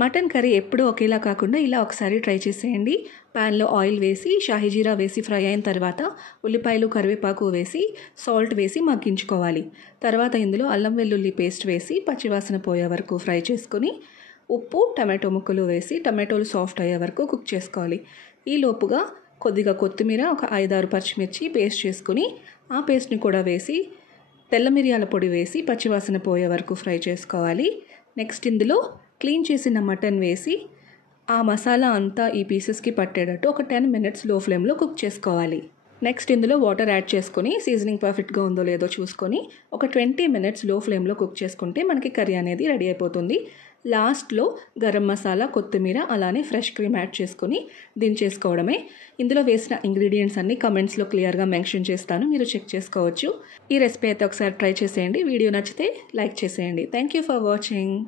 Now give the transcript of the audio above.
Mutton curry ఎప్పుడూ ఒకేలా కాకుండా ఇలా ఒకసారి ట్రై చేసేయండి. ప్యాన్లో ఆయిల్ వేసి షాహీ జీరా వేసి ఫ్రై అయిన తర్వాత ఉల్లిపాయలు కరివేపాకు వేసి సాల్ట్ వేసి మగ్గించుకోవాలి. తర్వాత ఇందులో అల్లం వెల్లుల్లి పేస్ట్ వేసి పచ్చివాసన పోయే వరకు ఫ్రై చేసుకొని ఉప్పు టమాటో ముక్కలు వేసి టమాటోలు సాఫ్ట్ అయ్యే వరకు కుక్ చేసుకోవాలి. ఈ లోపుగా కొద్దిగా కొత్తిమీర, ఒక 5-6 పచ్చిమిర్చి పేస్ట్ చేసుకుని ఆ పేస్ట్ని కూడా వేసి తెల్ల మిరియాల పొడి వేసి పచ్చివాసన పోయే వరకు ఫ్రై చేసుకోవాలి. నెక్స్ట్ ఇందులో క్లీన్ చేసిన మటన్ వేసి ఆ మసాలా అంతా ఈ పీసెస్కి పట్టేటట్టు ఒక 10 మినిట్స్ లో ఫ్లేమ్లో కుక్ చేసుకోవాలి. నెక్స్ట్ ఇందులో వాటర్ యాడ్ చేసుకొని సీజనింగ్ పర్ఫెక్ట్గా ఉందో లేదో చూసుకొని ఒక 20 మినిట్స్ లో ఫ్లేమ్లో కుక్ చేసుకుంటే మనకి కర్రీ అనేది రెడీ అయిపోతుంది. లాస్ట్లో గరం మసాలా, కొత్తిమీర అలానే ఫ్రెష్ క్రీమ్ యాడ్ చేసుకొని దించేసుకోవడమే. ఇందులో వేసిన ఇంగ్రీడియంట్స్ అన్ని కమెంట్స్లో క్లియర్గా మెన్షన్ చేస్తాను, మీరు చెక్ చేసుకోవచ్చు. ఈ రెసిపీ అయితే ఒకసారి ట్రై చేసేయండి. వీడియో నచ్చితే లైక్ చేసేయండి. Thank you for watching.